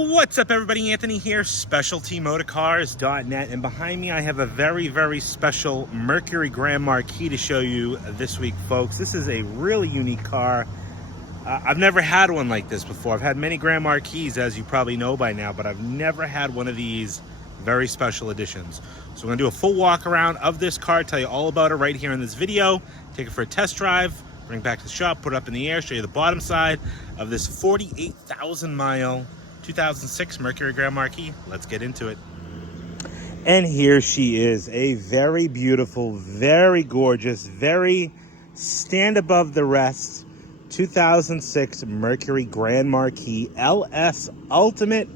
What's up, everybody? Anthony here, specialtymotorcars.net, and behind me I have a very special Mercury Grand Marquis to show you this week, folks. This is a really unique car. I've never had one like this before. I've had many Grand Marquis, as you probably know by now, but I've never had one of these very special editions. So we're gonna do a full walk around of this car, tell you all about it right here in this video, take it for a test drive, bring it back to the shop, put it up in the air, show you the bottom side of this 48,000 mile 2006 Mercury Grand Marquis. Let's get into it. And here she is, a very beautiful, very gorgeous, very stand above the rest 2006 Mercury Grand Marquis LS Ultimate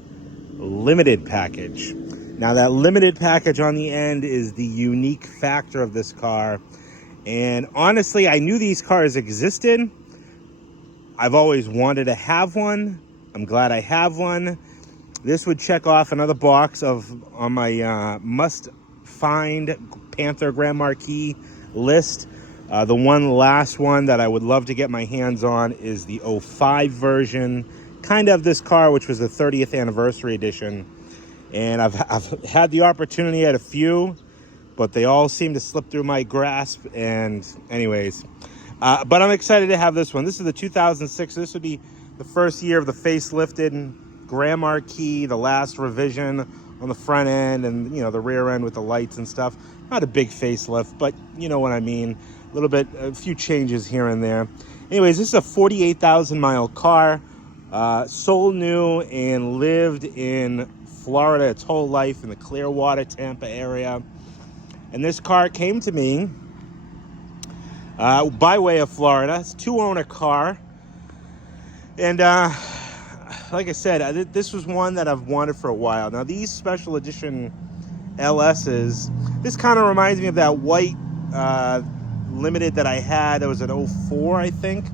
Limited Package. Now that limited package on the end is the unique factor of this car. And honestly, I knew these cars existed. I've always wanted to have one. I'm glad I have one. This would check off another box on my must-find Panther Grand Marquis list. The last one that I would love to get my hands on is the 05 version, kind of this car, which was the 30th anniversary edition. And I've had the opportunity at a few, but they all seem to slip through my grasp. And anyways, but I'm excited to have this one. This is the 2006. This would be the first year of the facelifted Grand Marquis, the last revision on the front end and, you know, the rear end with the lights and stuff. Not a big facelift, but you know what I mean. A few changes here and there. Anyways, this is a 48,000 mile car, sold new and lived in Florida its whole life in the Clearwater, Tampa area. And this car came to me by way of Florida. It's a two-owner car. And like I said, this was one that I've wanted for a while. Now, these special edition LSs, this kind of reminds me of that white limited that I had. That was an 04, I think.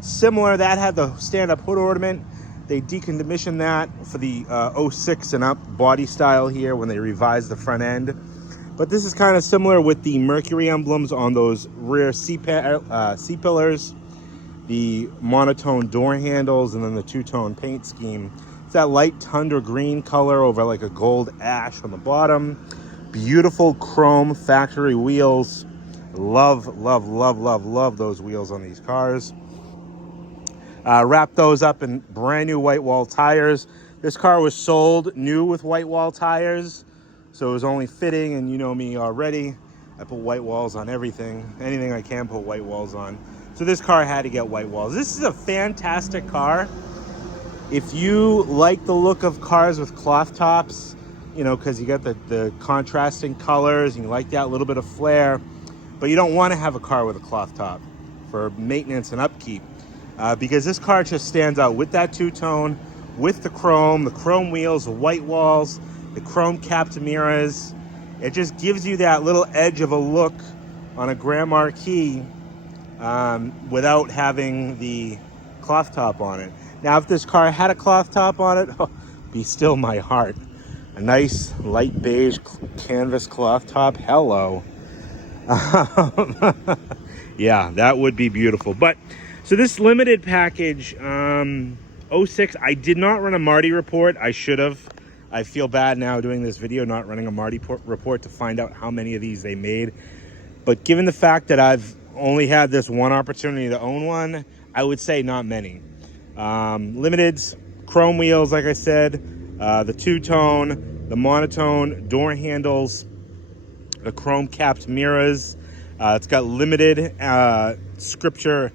Similar, that had the stand-up hood ornament. They decommissioned that for the 06 and up body style here when they revised the front end. But this is kind of similar with the Mercury emblems on those rear C-pillars, the monotone door handles, and then the two-tone paint scheme. It's that light tundra green color over like a gold ash on the bottom. Beautiful chrome factory wheels. Love those wheels on these cars. Wrap those up in brand new white wall tires. This car was sold new with white wall tires, so it was only fitting, and you know me already. I put white walls on everything. Anything I can put white walls on. So this car had to get white walls. This is a fantastic car. If you like the look of cars with cloth tops, you know, because you got the contrasting colors and you like that little bit of flair, but you don't want to have a car with a cloth top for maintenance and upkeep, because this car just stands out with that two-tone, with the chrome wheels, the white walls, the chrome capped mirrors. It just gives you that little edge of a look on a Grand Marquis without having the cloth top on it. Now, if this car had a cloth top on it, oh, be still my heart. A nice light beige canvas cloth top. Hello. Yeah, that would be beautiful. But so this limited package, 06, I did not run a Marty report. I should have. I feel bad now doing this video, not running a Marty report to find out how many of these they made. But given the fact that I've only had this one opportunity to own one, I would say not many. Limiteds, chrome wheels, like I said, the two-tone, the monotone door handles, the chrome capped mirrors. It's got limited scripture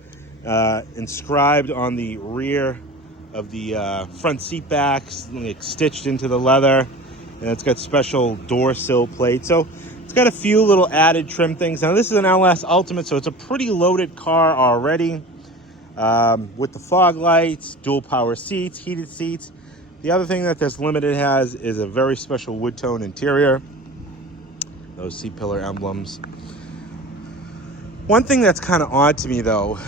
inscribed on the rear of the front seat backs, like stitched into the leather, and it's got special door sill plates. So it's got a few little added trim things. Now, this is an LS Ultimate, so it's a pretty loaded car already, with the fog lights, dual power seats, heated seats. The other thing that this limited has is a very special wood tone interior. Those C-pillar emblems. One thing that's kind of odd to me, though,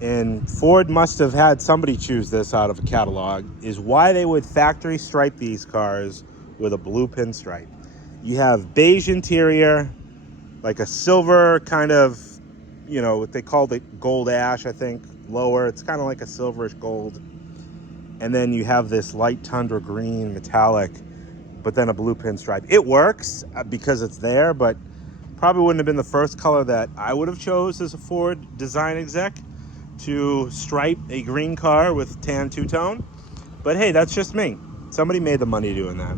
and Ford must have had somebody choose this out of a catalog, is why they would factory stripe these cars with a blue pinstripe. You have beige interior, like a silver kind of, you know, what they call the gold ash, I think, lower. It's kind of like a silverish gold. and then you have this light tundra green metallic, but then a blue pinstripe. It works because it's there, but probably wouldn't have been the first color that I would have chose as a Ford design exec to stripe a green car with tan two-tone. But hey, that's just me. Somebody made the money doing that.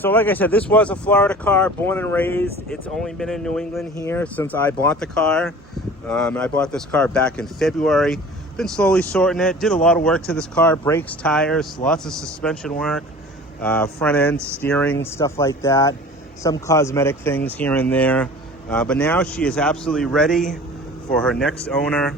So like I said, this was a Florida car, born and raised. It's only been in New England here since I bought the car. I bought this car back in February. Been slowly sorting it. Did a lot of work to this car, brakes, tires, lots of suspension work, front end, steering, stuff like that. Some cosmetic things here and there. But now she is absolutely ready for her next owner.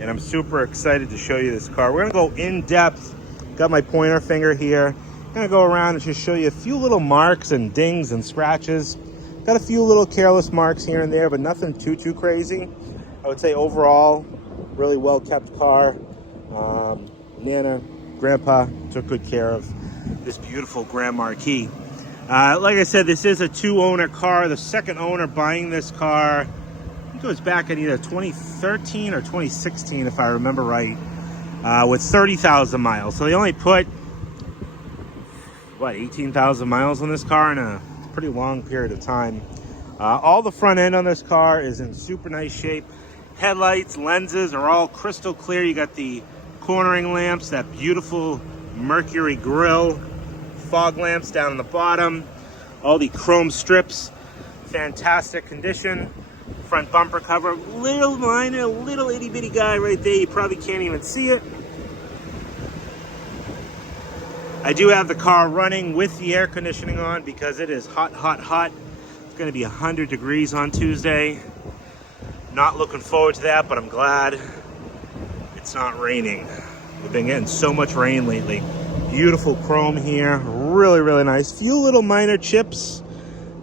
And I'm super excited to show you this car. We're gonna go in depth. Got my pointer finger here. Gonna go around and just show you a few little marks and dings and scratches. Got a few little careless marks here and there, but nothing too crazy. I would say overall, really well kept car. Nana, Grandpa took good care of this beautiful Grand Marquis. Like I said, this is a 2-owner car. The second owner buying this car, it goes back in either 2013 or 2016, if I remember right, with 30,000 miles. So they only put, what, 18,000 miles on this car in a pretty long period of time. All the front end on this car is in super nice shape. Headlights, lenses are all crystal clear. You got the cornering lamps, that beautiful Mercury grille, fog lamps down on the bottom, all the chrome strips, fantastic condition. Front bumper cover, little minor, little itty bitty guy right there. You probably can't even see it. I do have the car running with the air conditioning on because it is hot. It's going to be 100 degrees on Tuesday. Not looking forward to that, but I'm glad it's not raining. We've been getting so much rain lately. Beautiful chrome here, really nice. Few little minor chips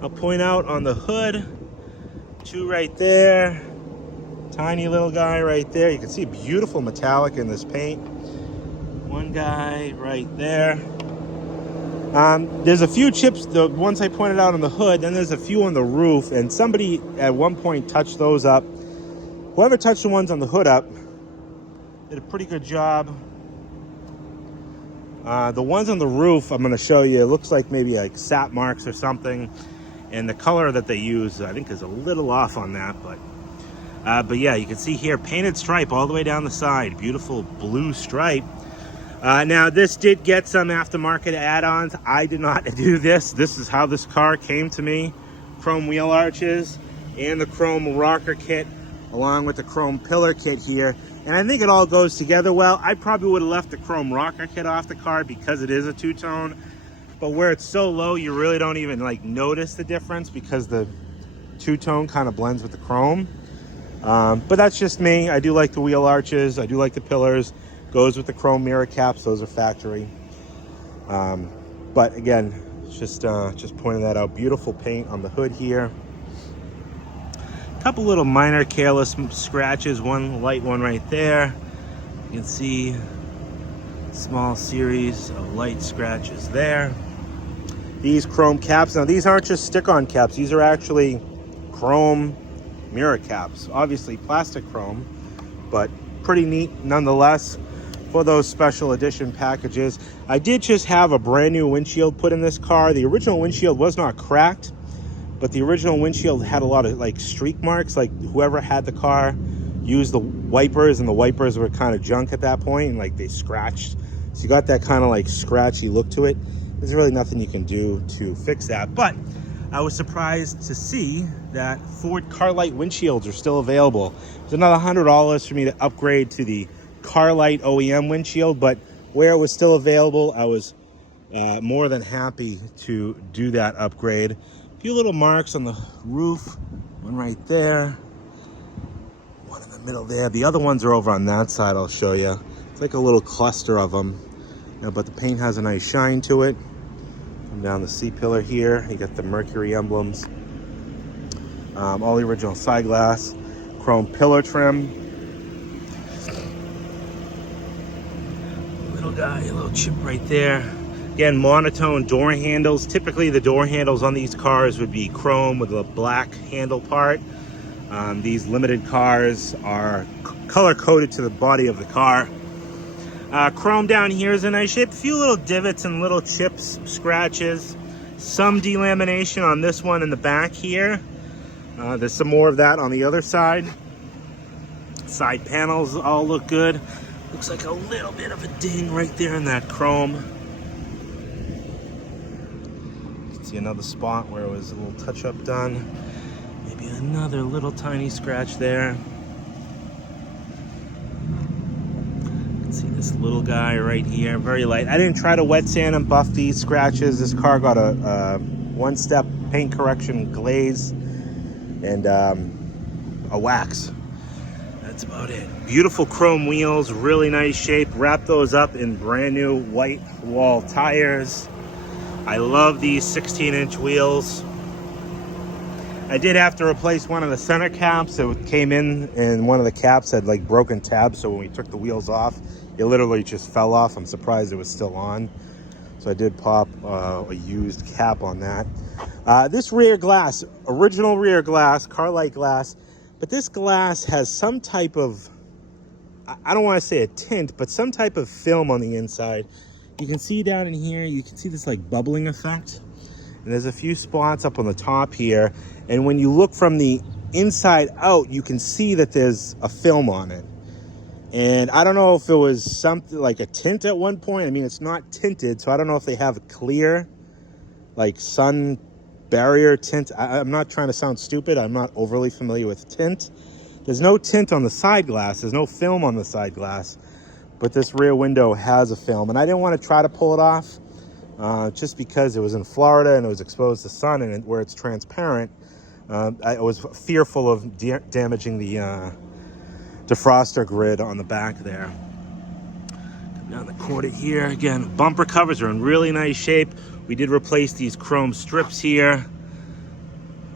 I'll point out on the hood. 2 right there. Tiny little guy right there. You can see beautiful metallic in this paint. 1 guy right there. There's a few chips, the ones I pointed out on the hood, then there's a few on the roof, and somebody at one point touched those up. Whoever touched the ones on the hood up did a pretty good job. The ones on the roof, I'm going to show you, it looks like maybe like sap marks or something, and the color that they use, I think, is a little off on that, but yeah, you can see here, painted stripe all the way down the side, beautiful blue stripe. Now, this did get some aftermarket add-ons. I did not do this. This is how this car came to me. Chrome wheel arches and the chrome rocker kit, along with the chrome pillar kit here. And I think it all goes together well. I probably would have left the chrome rocker kit off the car because it is a 2-tone. But where it's so low, you really don't even like notice the difference because the 2-tone kind of blends with the chrome. But that's just me. I do like the wheel arches. I do like the pillars. Goes with the chrome mirror caps. Those are factory. But again, just pointing that out. Beautiful paint on the hood here. A couple little minor careless scratches. One light one right there. You can see small series of light scratches there. These chrome caps. Now these aren't just stick-on caps. These are actually chrome mirror caps. Obviously plastic chrome, but pretty neat nonetheless. For those special edition packages. I did just have a brand new windshield put in this car. The original windshield was not cracked, but the original windshield had a lot of like streak marks. Like whoever had the car used the wipers, and the wipers were kind of junk at that point, and like they scratched. So you got that kind of like scratchy look to it. There's really nothing you can do to fix that. But I was surprised to see that Ford Carlite windshields are still available. It's another $100 for me to upgrade to the Carlite OEM windshield, but where it was still available, I was more than happy to do that upgrade. A few little marks on the roof, one right there, one in the middle there. The other ones are over on that side. I'll show you. It's like a little cluster of them, but the paint has a nice shine to it. Come down the C-pillar here, you got the Mercury emblems, all the original side glass, chrome pillar trim. Guy, a little chip right there. Again, monotone door handles. Typically the door handles on these cars would be chrome with a black handle part. These limited cars are color coded to the body of the car. Chrome down here is in nice shape. A few little divots and little chips, scratches. Some delamination on this one in the back here. There's some more of that on the other side. Side panels all look good. Looks like a little bit of a ding right there in that chrome. You can see another spot where it was a little touch-up done. Maybe another little tiny scratch there. See this little guy right here, very light. I didn't try to wet sand and buff these scratches. This car got a one-step paint correction glaze and a wax. That's about it. Beautiful chrome wheels, really nice shape. Wrap those up in brand new white wall tires. I love these 16-inch wheels. I did have to replace one of the center caps. It came in and one of the caps had like broken tabs, so when we took the wheels off, it literally just fell off. I'm surprised it was still on. So I did pop a used cap on that. This rear glass, original rear glass, car-like glass, but this glass has some type of, I don't want to say a tint, but some type of film on the inside. You can see down in here, you can see this like bubbling effect. And there's a few spots up on the top here. And when you look from the inside out, you can see that there's a film on it. And I don't know if it was something like a tint at one point. I mean, it's not tinted, so I don't know if they have a clear, like sun barrier tint. I'm not trying to sound stupid. I'm not overly familiar with tint. There's no tint on the side glass. There's no film on the side glass. But this rear window has a film. And I didn't want to try to pull it off just because it was in Florida and it was exposed to sun and where it's transparent. I was fearful of damaging the defroster grid on the back there. Come down the corner here. Again, bumper covers are in really nice shape. We did replace these chrome strips here.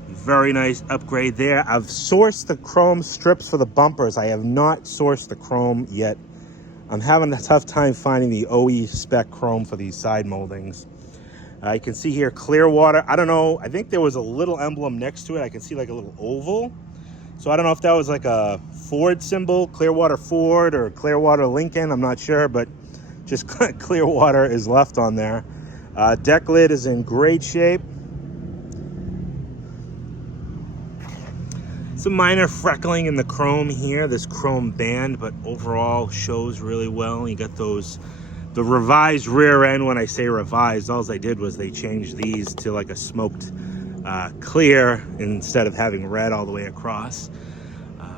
Very nice upgrade there. I've sourced the chrome strips for the bumpers. I have not sourced the chrome yet. I'm having a tough time finding the OE spec chrome for these side moldings. You can see here Clearwater. I don't know. I think there was a little emblem next to it. I can see like a little oval. So I don't know if that was like a Ford symbol, Clearwater Ford or Clearwater Lincoln. I'm not sure, but just Clearwater is left on there. Deck lid is in great shape. Some minor freckling in the chrome here, this chrome band, but overall shows really well. You got those, the revised rear end. When I say revised, all I did was they changed these to like a smoked clear instead of having red all the way across.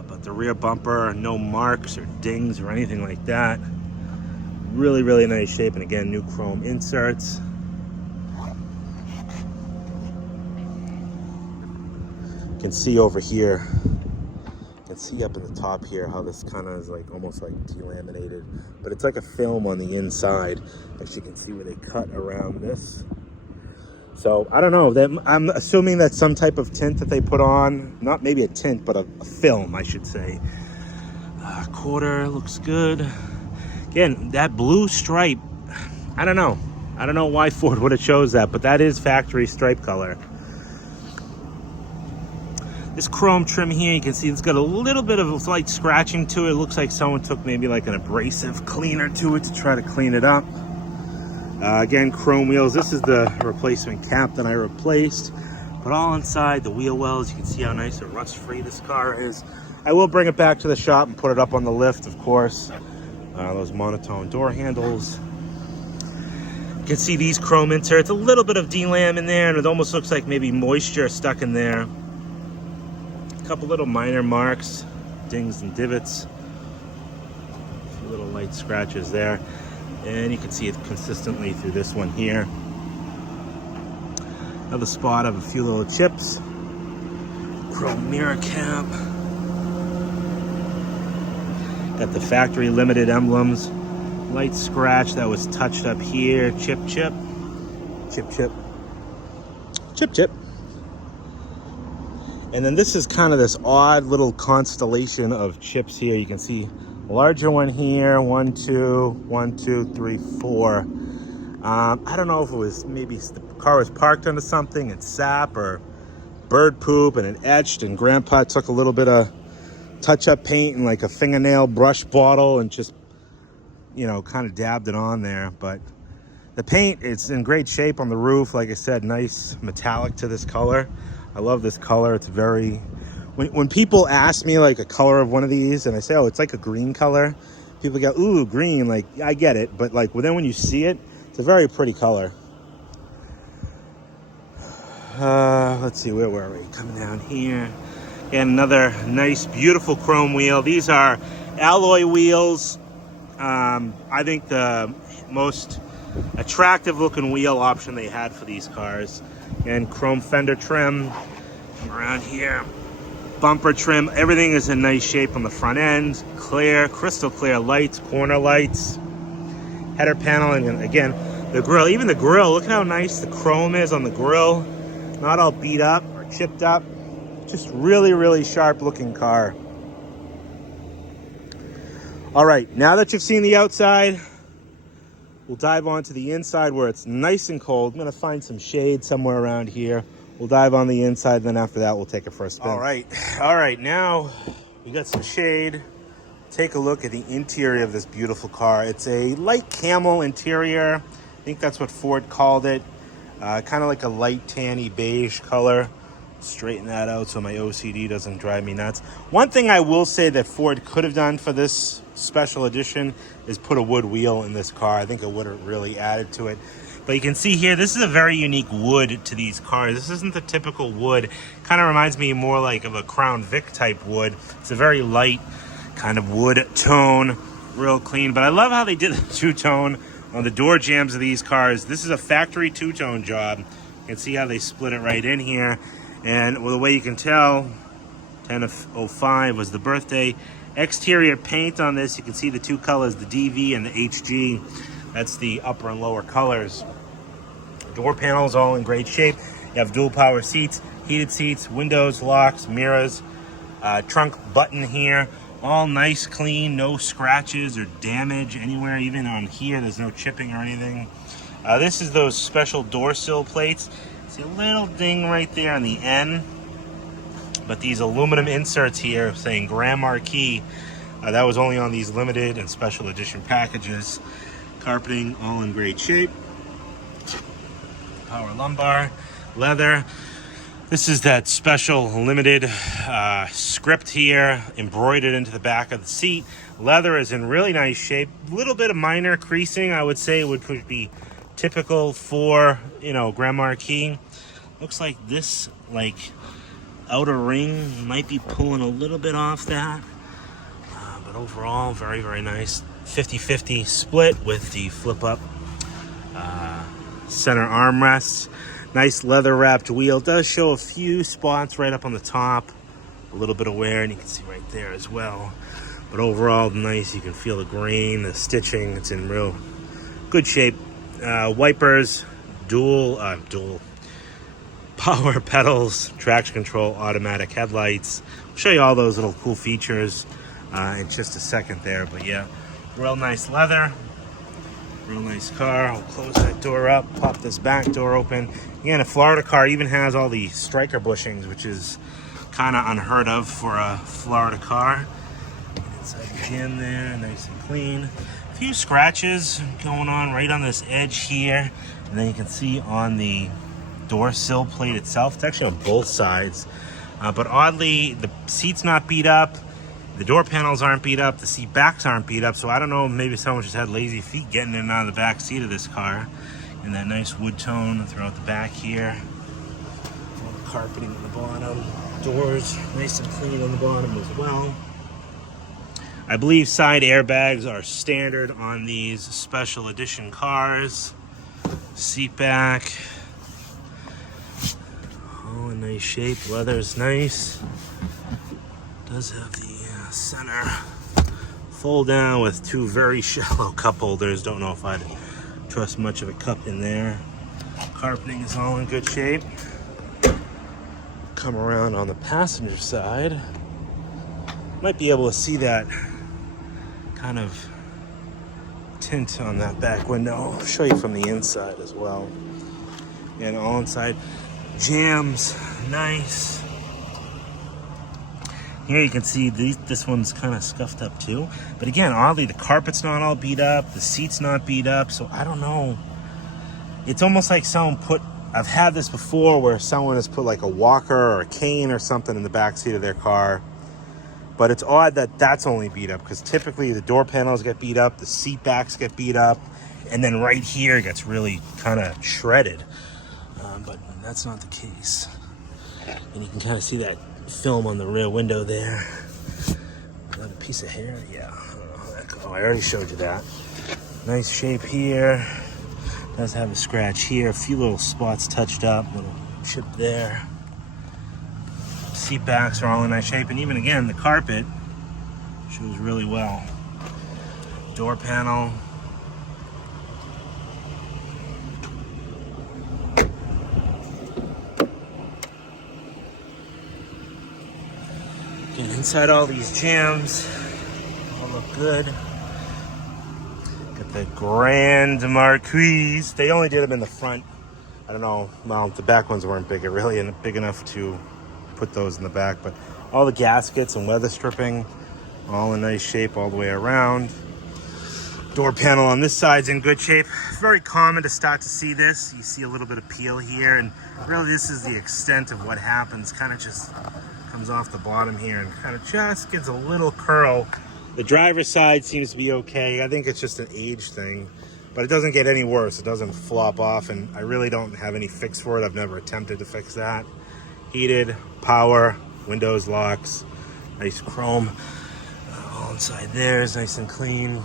But the rear bumper, no marks or dings or anything like that. Really, really nice shape. And again, new chrome inserts. You can see over here, you can see up in the top here how this kind of is like almost like delaminated, but it's like a film on the inside. As you can see where they cut around this. So I don't know, I'm assuming that's some type of tint that they put on. Not maybe a tint, but a film, I should say. Quarter looks good. Again, that blue stripe, I don't know. I don't know why Ford would have chose that, but that is factory stripe color. This chrome trim here, you can see it's got a little bit of a slight scratching to it. It looks like someone took maybe like an abrasive cleaner to it to try to clean it up. Again, chrome wheels. This is the replacement cap that I replaced. But all inside, the wheel wells, you can see how nice and rust-free this car is. I will bring it back to the shop and put it up on the lift, of course. Those monotone door handles. You can see these chrome inserts. A little bit of delam in there, and it almost looks like maybe moisture stuck in there. A couple little minor marks, dings and divots. A few little light scratches there. And you can see it consistently through this one here. Another spot of a few little chips. Chrome mirror cap. Got the factory limited emblems. Light scratch that was touched up here. Chip, chip. Chip, chip. Chip, chip. And then this is kind of this odd little constellation of chips here. You can see a larger one here. 1, 2, 1, 2, 3, 4. I don't know if it was maybe the car was parked under something and sap or bird poop and it etched, and Grandpa took a little bit of touch-up paint and like a fingernail brush bottle and just you know, kind of dabbed it on there, but the paint, it's in great shape on the roof. Like I said, nice metallic to this color. I love this color. It's very, when people ask me like a color of one of these and I say, oh, it's like a green color, people go, ooh, green, like I get it, but like then when you see it, it's a very pretty color. Let's see, where were we? Coming down here. And another nice, beautiful chrome wheel. These are alloy wheels. I think the most attractive looking wheel option they had for these cars. And chrome fender trim. Come around here. Bumper trim. Everything is in nice shape on the front end. Clear, crystal clear lights, corner lights. Header panel, and again, the grill. Even the grill, look how nice the chrome is on the grill. Not all beat up or chipped up. Just really, really sharp looking car. All right, now that you've seen the outside, we'll dive onto the inside where it's nice and cold. I'm gonna find some shade somewhere around here. We'll dive on the inside, then after that, we'll take it for a spin. All right, now we got some shade. Take a look at the interior of this beautiful car. It's a light camel interior. I think that's what Ford called it. Kind of like a light tanny beige color. Straighten that out so my OCD doesn't drive me nuts. One thing I will say that Ford could have done for this special edition is put a wood wheel in this car. I think it would have really added to it. But you can see here, this is a very unique wood to these cars. This isn't the typical wood. Kind of reminds me more like of a Crown Vic type wood. It's a very light kind of wood tone, real clean. But I love how they did the two-tone on the door jambs of these cars. This is a factory two-tone job. You can see how they split it right in here. And well, the way you can tell, 10/05 was the birthday. Exterior paint on this, you can see the two colors, the DV and the HG. That's the upper and lower colors. Door panels all in great shape. You have dual power seats, heated seats, windows, locks, mirrors, trunk button here. All nice, clean, no scratches or damage anywhere, even on here. There's no chipping or anything. This is those special door sill plates. See a little ding right there on the end. But these aluminum inserts here saying Grand Marquis, that was only on these limited and special edition packages. Carpeting all in great shape. Power lumbar, leather. This is that special limited script here, embroidered into the back of the seat. Leather is in really nice shape. A little bit of minor creasing, I would say, would be typical for, you know, Grand Marquis. Looks like this, like, outer ring might be pulling a little bit off that. But overall, very, very nice. 50-50 split with the flip-up center armrests. Nice leather-wrapped wheel. Does show a few spots right up on the top. A little bit of wear, and you can see right there as well. But overall, nice. You can feel the grain, the stitching. It's in real good shape. Wipers, dual power pedals, traction control, automatic headlights. I'll show you all those little cool features in just a second there. But yeah, real nice leather. Real nice car. I'll close that door up, pop this back door open. Again, a Florida car even has all the striker bushings, which is kind of unheard of for a Florida car. Inside the gym there, nice and clean. A few scratches going on right on this edge here. And then you can see on the door sill plate itself, it's actually on both sides. But oddly, the seat's not beat up. The door panels aren't beat up. The seat backs aren't beat up. So I don't know, maybe someone just had lazy feet getting in and out of the back seat of this car. And that nice wood tone throughout the back here. All the carpeting on the bottom. Doors nice and clean on the bottom as well. I believe side airbags are standard on these special edition cars. Seat back. All in nice shape. Leather's nice. Does have the center fold down with two very shallow cup holders. Don't know if I'd trust much of a cup in there. Carpeting is all in good shape. Come around on the passenger side. Might be able to see that kind of tint on that back window. I'll show you from the inside as well. And all inside jams, nice. Here you can see this one's kind of scuffed up too. But again, oddly, the carpet's not all beat up, the seat's not beat up, so I don't know. It's almost like someone put, I've had this before where someone has put like a walker or a cane or something in the back seat of their car. But it's odd that that's only beat up, because typically the door panels get beat up, the seat backs get beat up, and then right here it gets really kind of shredded. But that's not the case. And you can kind of see that film on the rear window there. Another piece of hair, yeah. Oh, I already showed you that. Nice shape here. Does have a scratch here. A few little spots touched up. Little chip there. Seat backs are all in nice shape, and even again, the carpet shows really well. Door panel. Get inside all these jams. All look good. Got the Grand Marquis. They only did them in the front. I don't know. Well, the back ones weren't big enough to put those in the back, but all the gaskets and weather stripping all in nice shape all the way around. Door panel on this side's in good shape. Very common to start to see this. You see a little bit of peel here, and really this is the extent of what happens. Kind of just comes off the bottom here and kind of just gets a little curl. The driver's side seems to be okay. I think it's just an age thing, but it doesn't get any worse. It doesn't flop off, and I really don't have any fix for it. I've never attempted to fix that. Heated, power, windows, locks, nice chrome. All inside there is nice and clean.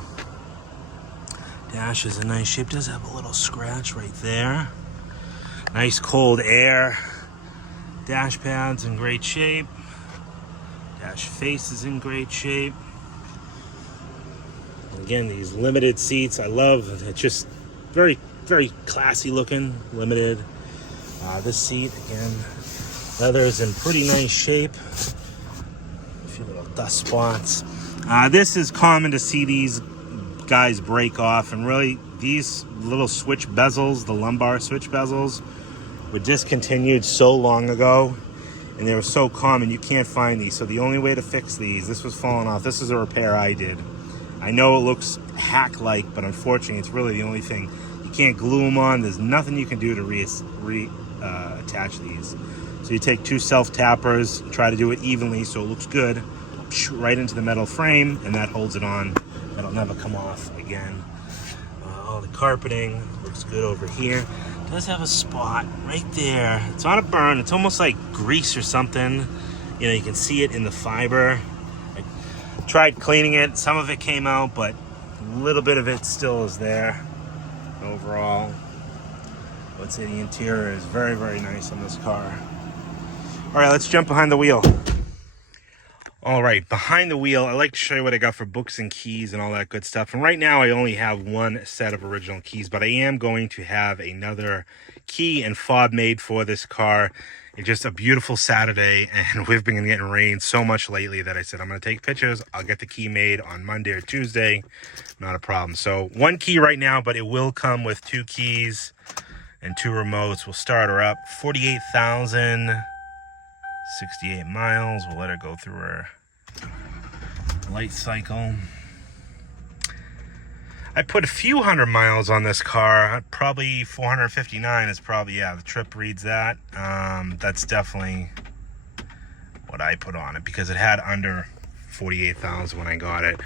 Dash is in nice shape. Does have a little scratch right there. Nice cold air. Dash pad's in great shape. Dash face is in great shape. Again, these limited seats, I love. It's just very, very classy looking, limited. This seat, again, leather is in pretty nice shape. A few little dust spots. This is common to see these guys break off, and really these little switch bezels, the lumbar switch bezels, were discontinued so long ago, and they were so common you can't find these. So the only way to fix these, this was falling off. This is a repair I did. I know it looks hack-like, but unfortunately it's really the only thing. You can't glue them on. There's nothing you can do to attach these. So you take two self-tappers, try to do it evenly so it looks good, right into the metal frame, and that holds it on. That'll never come off again. All the carpeting looks good over here. It does have a spot right there. It's on a burn. It's almost like grease or something. You know, you can see it in the fiber. I tried cleaning it. Some of it came out, but a little bit of it still is there. Overall, I would say the interior is very, very nice on this car. All right, let's jump behind the wheel. All right, behind the wheel, I like to show you what I got for books and keys and all that good stuff. And right now, I only have one set of original keys, but I am going to have another key and fob made for this car. It's just a beautiful Saturday, and we've been getting rain so much lately that I said I'm going to take pictures. I'll get the key made on Monday or Tuesday. Not a problem. So one key right now, but it will come with two keys and two remotes. We'll start her up. 48,068 miles. We'll let her go through her light cycle. I put a few hundred miles on this car. Probably 459 is probably, yeah, the trip reads that. That's definitely what I put on it, because it had under 48,000 when I got it.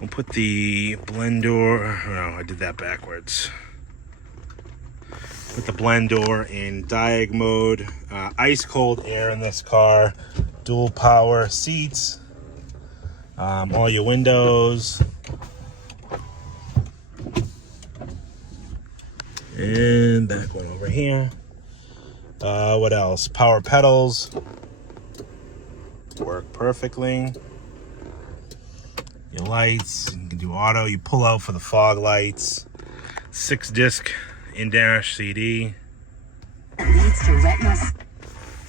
We'll put the blend door, no, I did that backwards. Put the blend door in diag mode. Ice cold air in this car. Dual power seats. All your windows. And back one over here. What else? Power pedals. Work perfectly. Your lights. You can do auto. You pull out for the fog lights. 6-disc in-dash CD. Leads to retinas.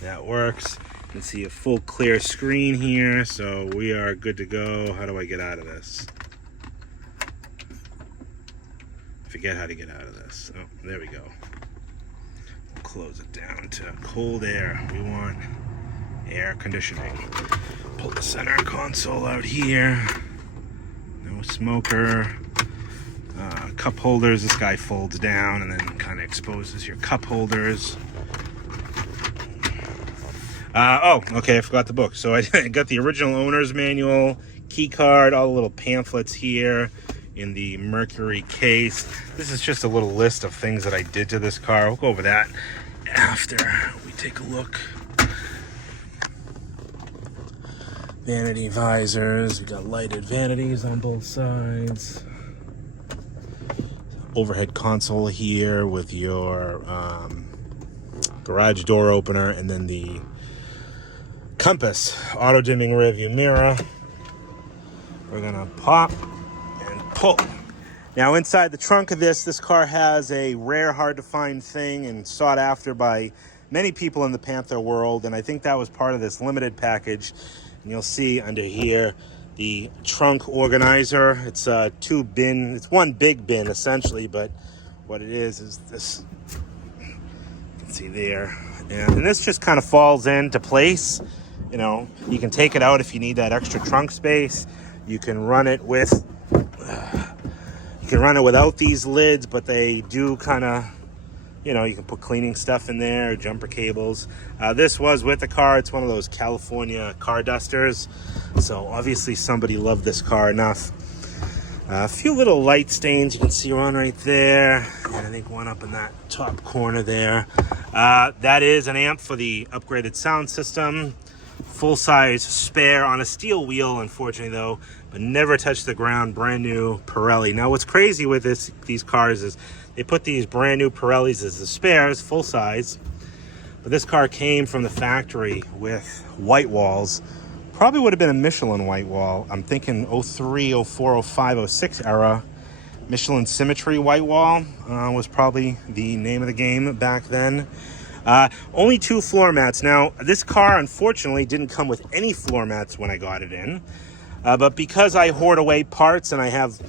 That works. You can see a full clear screen here, so we are good to go. How do I get out of this? Forget how to get out of this. Oh, there we go. We'll close it down to cold air. We want air conditioning. Pull the center console out here. No smoker. Cup holders. This guy folds down and then kind of exposes your cup holders. Oh, okay, I forgot the book. So I got the original owner's manual, key card, all the little pamphlets here in the Mercury case. This is just a little list of things that I did to this car. We'll go over that after we take a look. Vanity visors. We got lighted vanities on both sides. Overhead console here with your garage door opener, and then the compass, auto dimming rear view mirror. We're gonna pop and pull. Now inside the trunk of this car has a rare, hard to find thing and sought after by many people in the Panther world, and I think that was part of this limited package. And you'll see under here the trunk organizer. It's it's one big bin essentially, but what it is this, you can see there, and this just kind of falls into place. You know, you can take it out if you need that extra trunk space. You can run it with, without these lids, but they do kind of, you know, you can put cleaning stuff in there, jumper cables. This was with the car. It's one of those California car dusters. So obviously somebody loved this car enough. A few little light stains you can see one right there, and I think one up in that top corner there. That is an amp for the upgraded sound system. Full-size spare on a steel wheel, unfortunately though, but never touched the ground. Brand new Pirelli. Now what's crazy with these cars is they put these brand new Pirellis as the spares, full size, but this car came from the factory with white walls. Probably would have been a Michelin white wall. I'm thinking 03, 04, 05, 06 era. Michelin Symmetry white wall was probably the name of the game back then. Only 2 floor mats. Now, this car, unfortunately, didn't come with any floor mats when I got it in. But because I hoard away parts and I have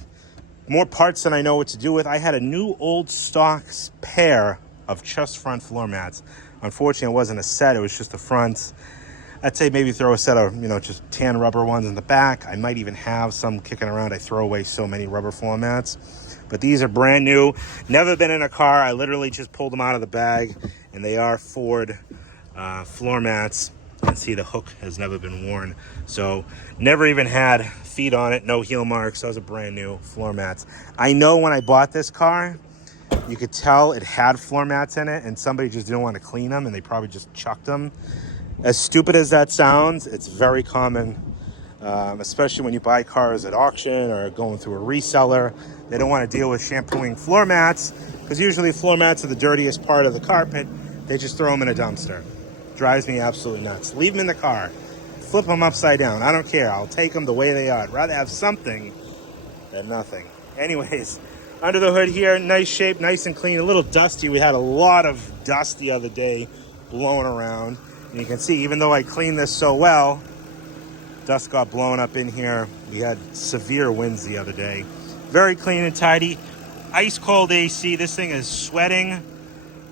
more parts than I know what to do with, I had a new old stock pair of just front floor mats. Unfortunately, it wasn't a set. It was just the fronts. I'd say maybe throw a set of, you know, just tan rubber ones in the back. I might even have some kicking around. I throw away so many rubber floor mats. But these are brand new. Never been in a car. I literally just pulled them out of the bag. And they are Ford floor mats. You can see the hook has never been worn. So never even had feet on it. No heel marks. Those are brand new floor mats. I know when I bought this car, you could tell it had floor mats in it. And somebody just didn't want to clean them. And they probably just chucked them. As stupid as that sounds, it's very common, especially when you buy cars at auction or going through a reseller. They don't want to deal with shampooing floor mats because usually floor mats are the dirtiest part of the carpet. They just throw them in a dumpster. Drives me absolutely nuts. Leave them in the car. Flip them upside down. I don't care. I'll take them the way they are. I'd rather have something than nothing. Anyways, under the hood here, nice shape, nice and clean. A little dusty. We had a lot of dust the other day blowing around. And you can see, even though I cleaned this so well, dust got blown up in here. We had severe winds the other day. Very clean and tidy. Ice cold AC. This thing is sweating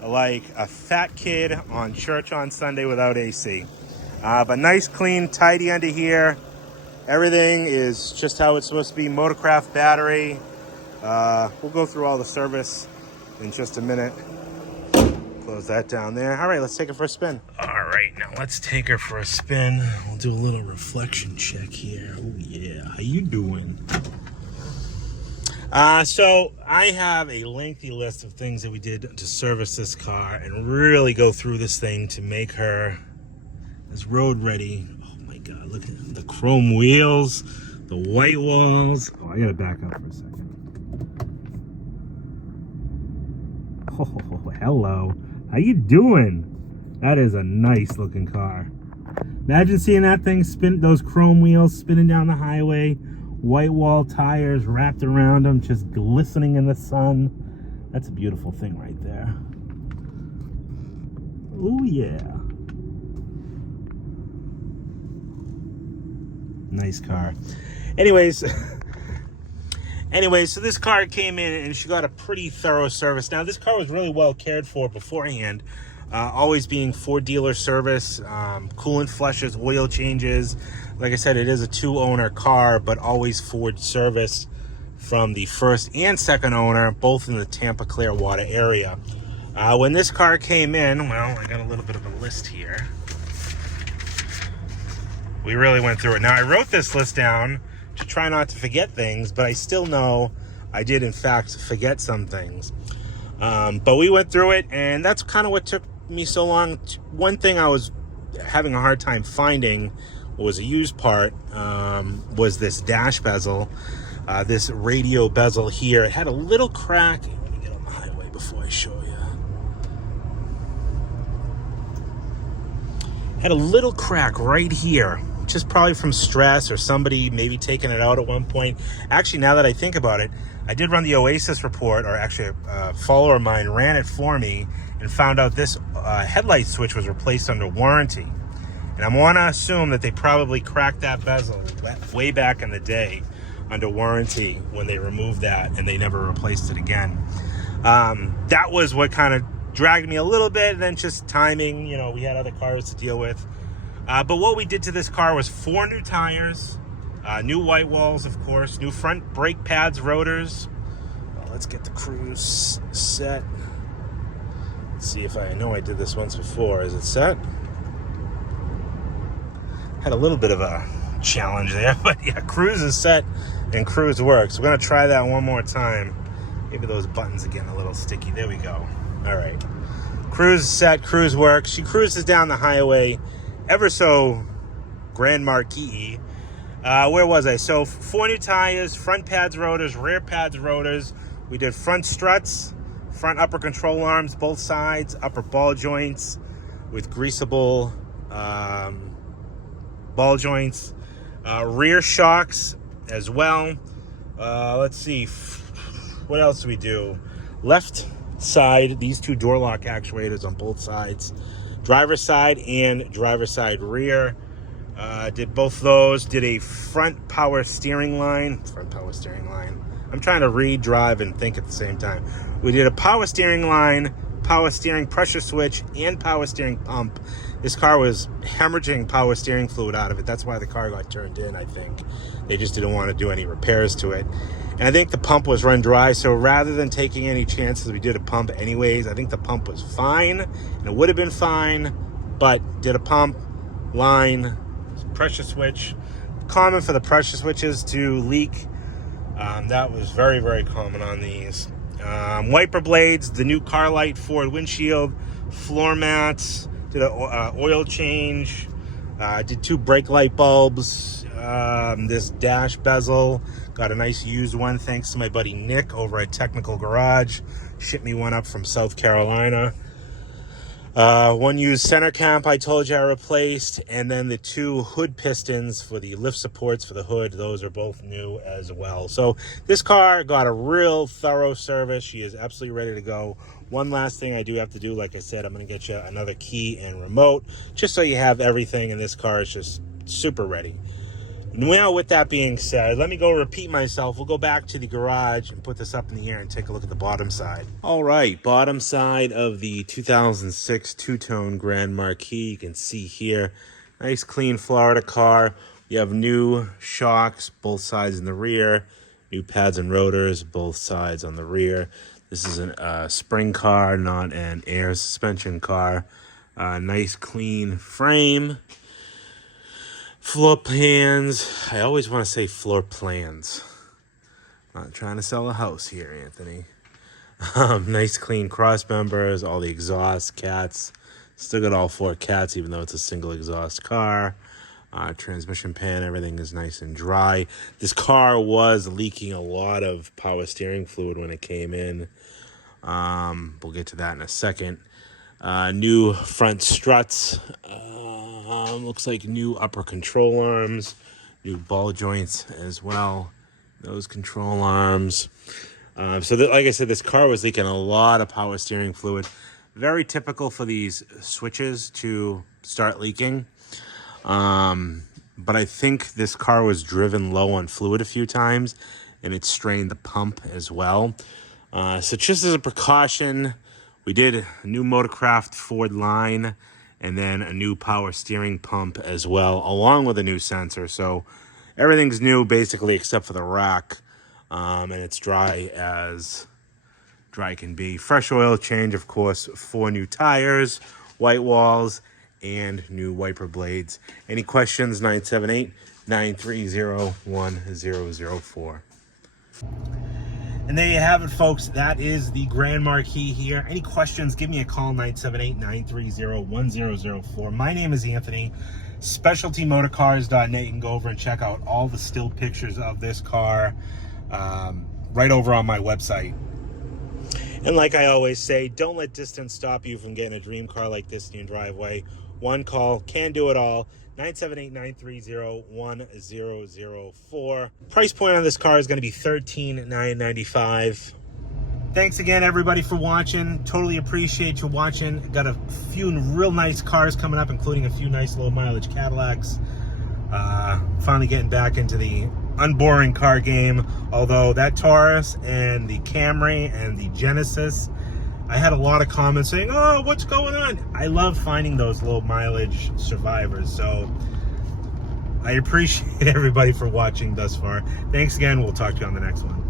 like a fat kid on church on Sunday without AC. But nice, clean, tidy under here. Everything is just how it's supposed to be. Motorcraft battery. We'll go through all the service in just a minute. Close that down there. All right, let's take it for a spin. All right, now let's take her for a spin. We'll do a little reflection check here. Oh yeah, how you doing? So I have a lengthy list of things that we did to service this car and really go through this thing to make her as road ready. Oh my God, look at the chrome wheels, the white walls. Oh, I gotta back up for a second. Oh, hello. How you doing? That is a nice looking car. Imagine seeing that thing spin, those chrome wheels spinning down the highway, white wall tires wrapped around them, just glistening in the sun. That's a beautiful thing right there. Oh yeah. Nice car. Anyways, so this car came in and she got a pretty thorough service. Now, this car was really well cared for beforehand. always being Ford dealer service, coolant flushes, oil changes. Like I said, it is a 2-owner car, but always Ford service from the first and second owner, both in the Tampa Clearwater area. When this car came in, well, I got a little bit of a list here. We really went through it. Now, I wrote this list down to try not to forget things, but I still know I did, in fact, forget some things. But we went through it, and that's kind of what took me so long. One thing I was having a hard time finding was a used part, was this dash bezel, this radio bezel here. It had a little crack. Let me get on the highway before I show you. Had a little crack right here, just probably from stress or somebody maybe taking it out at one point. Actually, now that I think about it, I did run the Oasis report, or actually a follower of mine ran it for me and found out this headlight switch was replaced under warranty. And I want to assume that they probably cracked that bezel way back in the day under warranty when they removed that, and they never replaced it again. That was what kind of dragged me a little bit, and then just timing. You know, we had other cars to deal with. But what we did to this car was 4 new tires, new white walls, of course, new front brake pads, rotors. Let's get the cruise set. Let's see if I know I did this once before. Is it set? Had a little bit of a challenge there, but yeah, cruise is set and cruise works. We're gonna try that one more time. Maybe those buttons are getting a little sticky. There we go. All right, cruise is set, cruise works. She cruises down the highway, ever so Grand Marquis. Where was I? So 4 new tires, front pads, rotors, rear pads, rotors. We did front struts, front upper control arms, both sides, upper ball joints with greasable ball joints, rear shocks as well. Let's see, what else do we do? Left side, these 2 door lock actuators on both sides, driver's side and driver's side rear. Did both those. Did a front power steering line. I'm trying to read, drive, and think at the same time. We did a power steering line, power steering pressure switch, and power steering pump. This car was hemorrhaging power steering fluid out of it. That's why the car got turned in, I think. They just didn't want to do any repairs to it. And I think the pump was run dry, so rather than taking any chances, we did a pump anyways. I think the pump was fine, and it would have been fine, but did a pump, line, pressure switch. Common for the pressure switches to leak. That was very, very common on these. Wiper blades, the new car light Ford windshield, floor mats, did an oil change, did 2 brake light bulbs, this dash bezel, got a nice used one thanks to my buddy Nick over at Technical Garage. Shipped me one up from South Carolina. 1 used center cap I told you I replaced, and then the 2 hood pistons for the lift supports for the hood, those are both new as well. So this car got a real thorough service. She is absolutely ready to go. One last thing I do have to do, like I said, I'm going to get you another key and remote, just so you have everything, and this car is just super ready. Now, with that being said, let me go repeat myself. We'll go back to the garage and put this up in the air and take a look at the bottom side. All right, bottom side of the 2006 two-tone Grand Marquis. You can see here, nice clean Florida car. You have new shocks, both sides in the rear, new pads and rotors, both sides on the rear. This is a spring car, not an air suspension car. Nice clean frame. Floor plans. I always want to say floor plans. Not trying to sell a house here, Anthony. Nice clean cross members, all the exhaust, cats. Still got all 4 cats, even though it's a single exhaust car. Transmission pan, everything is nice and dry. This car was leaking a lot of power steering fluid when it came in. We'll get to that in a second. New front struts. Looks like new upper control arms, new ball joints as well. Those control arms. So like I said, this car was leaking a lot of power steering fluid. Very typical for these switches to start leaking. But I think this car was driven low on fluid a few times, and it strained the pump as well. So just as a precaution, We did a new Motorcraft Ford line and then a new power steering pump as well, along with a new sensor. So everything's new basically except for the rack, and it's dry as dry can be. Fresh oil change, of course, 4 new tires, white walls, and new wiper blades. Any questions? 978-930-1004. And there you have it, folks. That is the Grand Marquis here. Any questions, give me a call, 978-930-1004. My name is Anthony. SpecialtyMotorcars.net. You can go over and check out all the still pictures of this car right over on my website. And like I always say, don't let distance stop you from getting a dream car like this in your driveway. One call can do it all. 978-930-1004. Price point on this car is going to be $13,995. Thanks again, everybody, for watching. Totally appreciate you watching. Got a few real nice cars coming up, including a few nice low mileage Cadillacs. Finally getting back into the unboring car game. Although that Taurus and the Camry and the Genesis, I had a lot of comments saying, oh, what's going on? I love finding those low mileage survivors. So I appreciate everybody for watching thus far. Thanks again. We'll talk to you on the next one.